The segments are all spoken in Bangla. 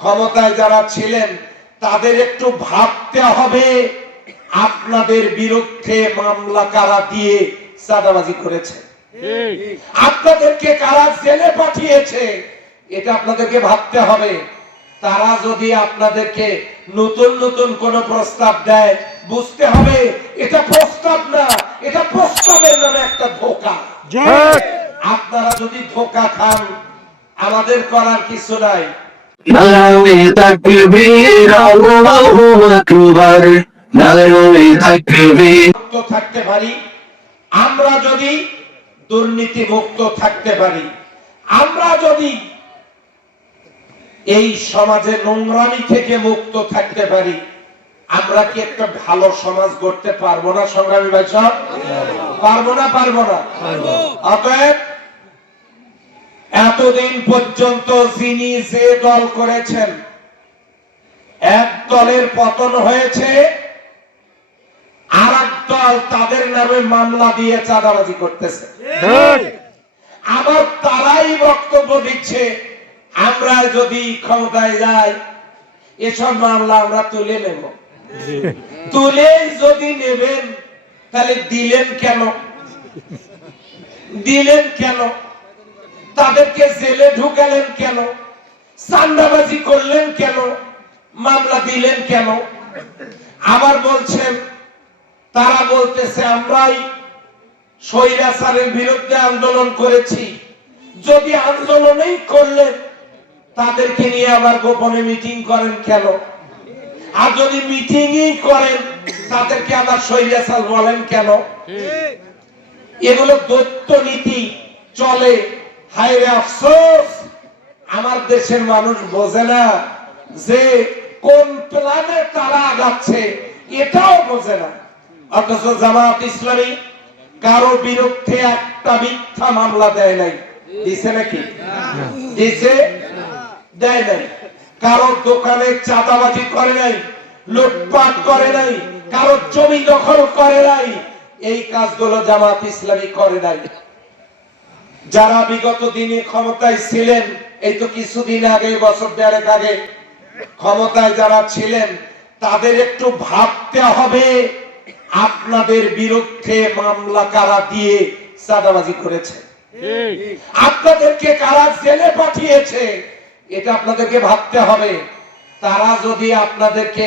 ক্ষমতায় যারা ছিলেন তাদের একটু ভাবতে হবে আপনাদের বিরুদ্ধে মামলা কারা দিয়ে চাঁদাবাজি করেছে, আপনাদেরকে কারা জেলে পাঠিয়েছে, এটা আপনাদেরকে ভাবতে হবে। তারা যদি আপনাদেরকে নতুন নতুন কোন প্রস্তাব দেয়, বুঝতে হবে এটা প্রস্তাব না, এটা প্রস্তাবের নামে একটা ধোঁকা। আপনারা যদি ধোঁকা খান, আমাদের করার কিছু নাই। থাকতে পারি আমরা, যদি দুর্নীতি মুক্ত থাকতে পারি, আমরা যদি এই সমাজে নোংরামি থেকে মুক্ত থাকতে পারি, আমরা কি একটা ভালো সমাজ গড়তে পারবো না সংগ্রামী ভাই সব? পারবো না? পারবো না? অতএব এতদিন পর্যন্ত যিনি যে দল করেছেন, এক দলের পতন হয়েছে, আর এক দল তাদের নামে মামলা দিয়ে চাঁদাবাজি করতেছে। আবার তারাই বক্তব্য দিচ্ছে আমরা যদি ক্ষমতায় যাই এসব মামলা আমরা তুলে নেব। তুলে যদি নেবেন তাহলে দিলেন কেন? দিলেন কেন? তাদেরকে জেলে ঢুকালেন কেন? চাঁদাবাজি করলেন কেন? মামলা দিলেন কেন? আবার বলছেন, তারা বলতেছে আমরাই স্বৈরাচারের বিরুদ্ধে আন্দোলন করেছি। যদি আন্দোলনই করলেন তাদেরকে নিয়ে আবার গোপনে মিটিং করেন কেন? আর যদি মিটিংই করেন তাদেরকে আবার স্বৈরাচার বলেন কেন? এগুলো দৈত্য নীতি চলে। হায় রে আফসোস, আমার দেশের মানুষ বোঝে না যে কোন প্ল্যানে তারা আগাচ্ছে, এটাও বোঝে না। অথচ জামাত ইসলামী কারো বিরুদ্ধে একটা মিথ্যা মামলা দেয় নাই। দিছে নাকি? দিছে? দেয় নাই। কারো দোকানে চাঁদাবাজি করে নাই, লুটপাট করে নাই, কারো জমি দখল করে নাই। এই কাজগুলো জামাত ইসলামী করে নাই। যারা বিগত দিনে ক্ষমতায় ছিলেন, এই তো কিছুদিন আগে, বছর দেড়েক আগে ক্ষমতায় যারা ছিলেন, তাদের একটু ভাবতে হবে আপনাদের বিরুদ্ধে মামলা কারা দিয়ে চাঁদাবাজি করেছে, আপনাদেরকে কারা জেলে পাঠিয়েছে, এটা আপনাদেরকে ভাবতে হবে। তারা যদি আপনাদেরকে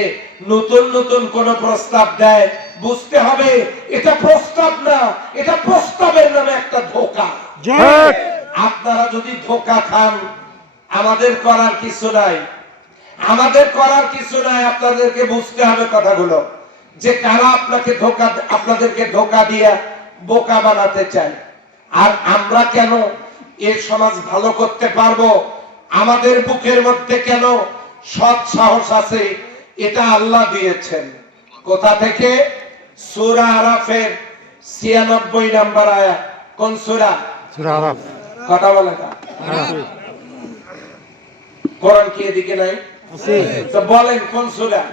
নতুন নতুন কোন প্রস্তাব দেয়, বুঝতে হবে এটা প্রস্তাব না, এটা প্রস্তাবের নামে একটা ধোঁকা। আপনারা যদি ধোঁকা খান, আমাদের করার কিছু নাই, আমাদের করার কিছু নাই। আপনাদেরকে বুঝতে হবে কথাগুলো, যে কারা আপনাদেরকে ধোঁকা দিয়ে বোকা বানাতে চায়। আর আমরা কেন এই সমাজ ভালো করতে পারবো? আমাদের বুকের মধ্যে কেন সৎ সাহস আছে? এটা আল্লাহ দিয়েছেন। কোথা থেকে? সূরা আরাফের 96 নম্বর আয়াত। কোন সূরা? সূরা আরাফ। কথা বলে না, কোরআন কি এদিকে নাই? তো বলেন কোন সূরা?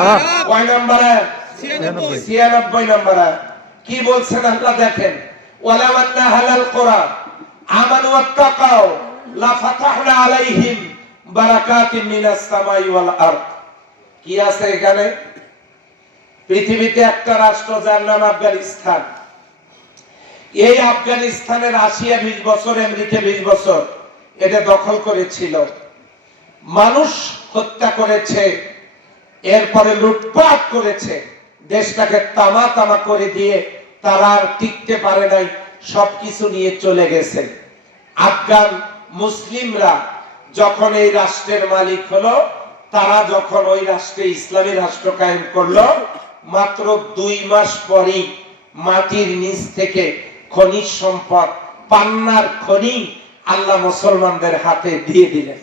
আরাফ। কয় নম্বর আয়াত? 96 নম্বর আয়াত। কি বলছেন আল্লাহ দেখেন, ওয়ালাউ আন্না হালাল কোরআন আমানু ওয়াত্তাকাও লা ফাতাহনা আলাইহিম বারাকাতিন মিনাস সামাই ওয়াল আরদ। কি আছে এখানে? পৃথিবীতে একটা রাষ্ট্র যার নাম আফগানিস্তান। এই আফগানিস্তানের রাশিয়া 20 বছর, আমেরিকা 20 বছর এটা দখল করেছিল, মানুষ হত্যা করেছে, এরপরে লুটপাট করেছে, দেশটাকে তামা তামা করে দিয়ে তারা আর টিকতে পারে নাই, সবকিছু নিয়ে চলে গেছে। আফগান মুসলিমরা যখন এই রাষ্ট্রের মালিক হলো, তারা যখন ওই রাষ্ট্রে ইসলামী রাষ্ট্র কায়েম করলো, মাত্র 2 মাস পরই মাটির নিচ থেকে খনিজ সম্পদ, পান্নার খনি আল্লাহ মুসলমানদের হাতে দিয়ে দিলেন।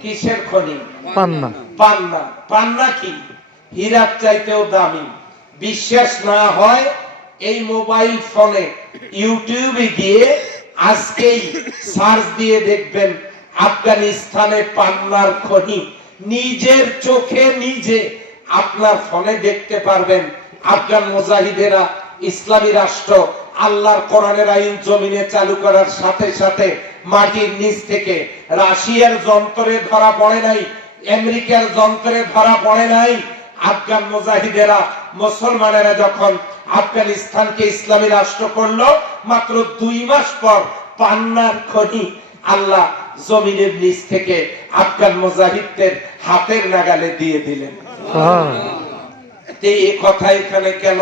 কিসের খনি? পান্না। পান্না। পান্না কি? হীরার চাইতেও দামি। বিশ্বাস না হয় এই মোবাইল ফোনে ইউটিউবে গিয়ে আজকেই সার্চ দিয়ে দেখবেন আফগানিস্তানে পান্নার খনি। নিজের চোখে নিজে আপনার ফোনে দেখতে পারবেন। আফগান মুজাহিদেরা ইসলামী রাষ্ট্র আল্লাহর কোরআনের আইন জমিনে চালু করার সাথে সাথে মাটির নিচ থেকে। রাশিয়ার যন্ত্রে ধরা পড়ে নাই, আমেরিকার যন্ত্রে ধরা পড়ে নাই। আফগান মুজাহিদেরা, মুসলমানেরা যখন আফগানিস্তানকে ইসলামী রাষ্ট্র করলো, মাত্র 2 মাস পর পান্নার খনি আল্লাহ জমিনের নিচ থেকে আফগান মুজাহিদদের হাতের নাগালে দিয়ে দিলেন। এই কথা এখানে কেন?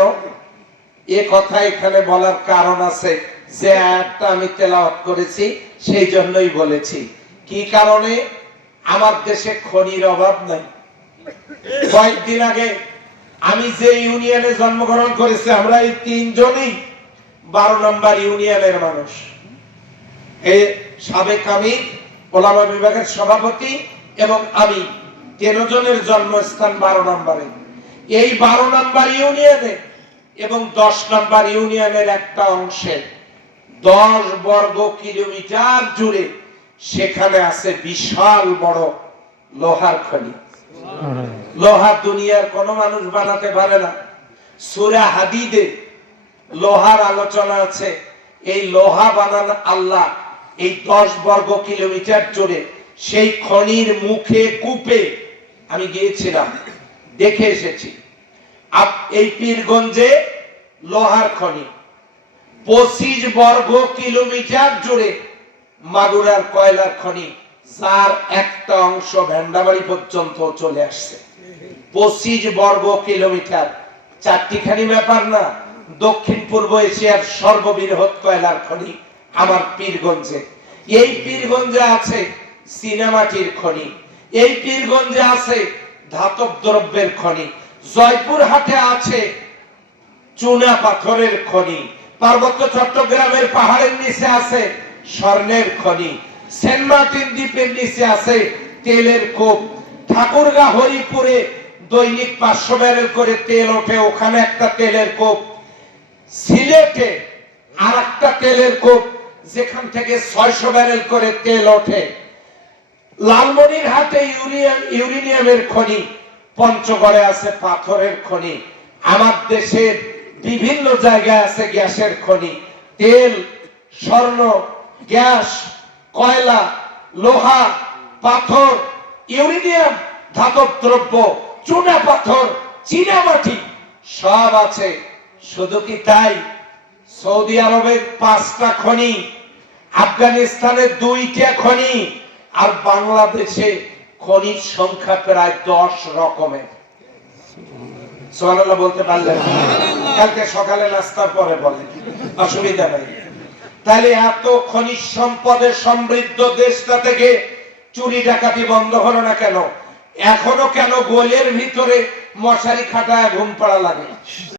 এই কথা এখানে বলার কারণ আছে, যে আয়াতটা আমি তেলাওয়াত করেছি সেই জন্যই বলেছি। কি কারণে? আমার দেশে খনির অভাব নাই। কয়েকদিন আগে আমি যে ইউনিয়নে জন্মগ্রহণ করেছি, আমরা এই 3 জনই 12 নম্বর ইউনিয়নের মানুষ। এই সাবেক আমির, ওলামা বিভাগের সভাপতি এবং আমি 13 জনের জন্মস্থান 12 নম্বরে। এই 12 নম্বর ইউনিয়নে এবং 10 নম্বর ইউনিয়নের একটা অংশে 10 বর্গ কিলোমিটার জুড়ে সেখানে আছে বিশাল বড় লোহার খনি। লোহা দুনিয়ার কোন মানুষ বানাতে পারে না। সূরা হাদিদে লোহার আলোচনা আছে। এই লোহা বানানো আল্লাহ এই 10 বর্গ কিলোমিটার জুড়ে সেই খনির মুখে কূপে আমি গিয়েছিলাম, দেখে এসেছি। এই পীরগঞ্জে লোহার খনি 25 বর্গ কিলোমিটার জুড়ে মাগুরার কয়লার খনি, যার একটা অংশ ভেন্ডাবাড়ি পর্যন্ত চলে আসছে। 25 বর্গ কিলোমিটার, 4টিখানি ব্যাপার না। দক্ষিণ পূর্ব এশিয়ার সর্ববৃহৎ কয়লার খনি আমার পীরগঞ্জে। এই পীরগঞ্জে আছে চীনামাটির খনি, এই পীরগঞ্জে আছে ধাতব দ্রব্যের খনি, জয়পুরহাটে আছে চুনা পাথরের খনি, পার্বত্য চট্টগ্রামের পাহাড়ের নিচে আছে স্বর্ণের খনি, সেন্ট মার্টিন দ্বীপের নিচে আছে তেলের কূপ, ঠাকুরগাঁ হরিপুরে দৈনিক 500 ব্যারেল করে তেল ওঠে, ওখানে একটা তেলের কূপ, সিলেটে আর একটা তেলের কূপ যেখান থেকে 600 ব্যারেল করে তেল ওঠে, লালমনিরহাটে ইউরেনিয়ামের খনি, পঞ্চগড়ে আছে পাথরের খনি। আমার দেশের বিভিন্ন জায়গায় আছে গ্যাসের খনি। তেল, স্বর্ণ, গ্যাস, কয়লা, লোহা, পাথর, ইউরেনিয়াম, ধাতব দ্রব্য, চুনা পাথর, চীনামাটি সব আছে। শুধু কি তাই? সৌদি আরবের 5টা খনি, আফগানিস্তানের 2টা খনি, আর বাংলাদেশে খনির সংখ্যা প্রায় 10 রকমের। সুবহানাল্লাহ বলতে পারলেন? কালকে সকালে নাস্তার পরে বলেন, অসুবিধা নেই। তাহলে এত খনিজ সম্পদের সমৃদ্ধ দেশটা থেকে চুরি ডাকাতি বন্ধ হলো না কেন? এখনো কেন গোলের ভিতরে মশারি খাটায় ঘুম পাড়া লাগে?